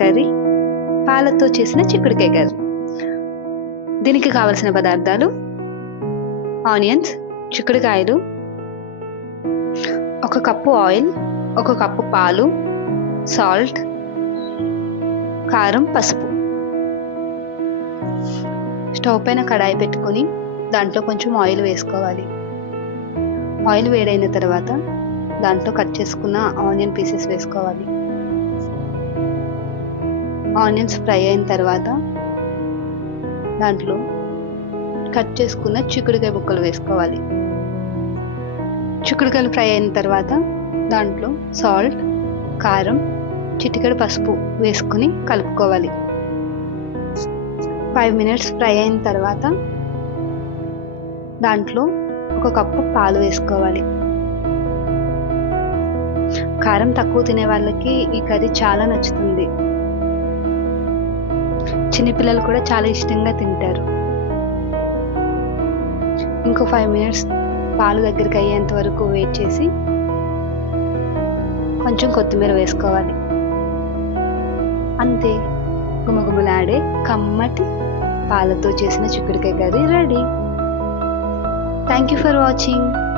Curry పాలతో చేసిన చిక్కుడుకాయ కర్రీ. దీనికి కావలసిన పదార్థాలు ఆనియన్స్ చిక్కుడుకాయలు ఒక కప్పు ఆయిల్ ఒక కప్పు పాలు సాల్ట్ కారం పసుపు. స్టవ్ పైన కడాయి పెట్టుకొని దాంట్లో కొంచెం ఆయిల్ వేసుకోవాలి. ఆయిల్ వేడైన తర్వాత దాంట్లో కట్ చేసుకున్న ఆనియన్ పీసెస్ వేసుకోవాలి. ఆనియన్స్ ఫ్రై అయిన తర్వాత దాంట్లో కట్ చేసుకున్న చిక్కుడుకాయ ముక్కలు వేసుకోవాలి. చిక్కుడుకాయలు ఫ్రై అయిన తర్వాత దాంట్లో సాల్ట్ కారం చిటికెడు పసుపు వేసుకొని కలుపుకోవాలి. ఫైవ్ మినిట్స్ ఫ్రై అయిన తర్వాత దాంట్లో ఒక కప్పు పాలు వేసుకోవాలి. కారం తక్కువ తినే వాళ్ళకి ఈ కర్రీ చాలా నచ్చుతుంది. చిన్నపిల్లలు కూడా చాలా ఇష్టంగా తింటారు. ఇంకో ఫైవ్ మినిట్స్ పాలు దగ్గరికి అయ్యేంత వరకు వెయిట్ చేసి కొంచెం కొత్తిమీర వేసుకోవాలి. అంతే. గుమగుమలాడే కమ్మటి పాలతో చేసిన చిక్కుడుకాయ curry ready. Thank you for watching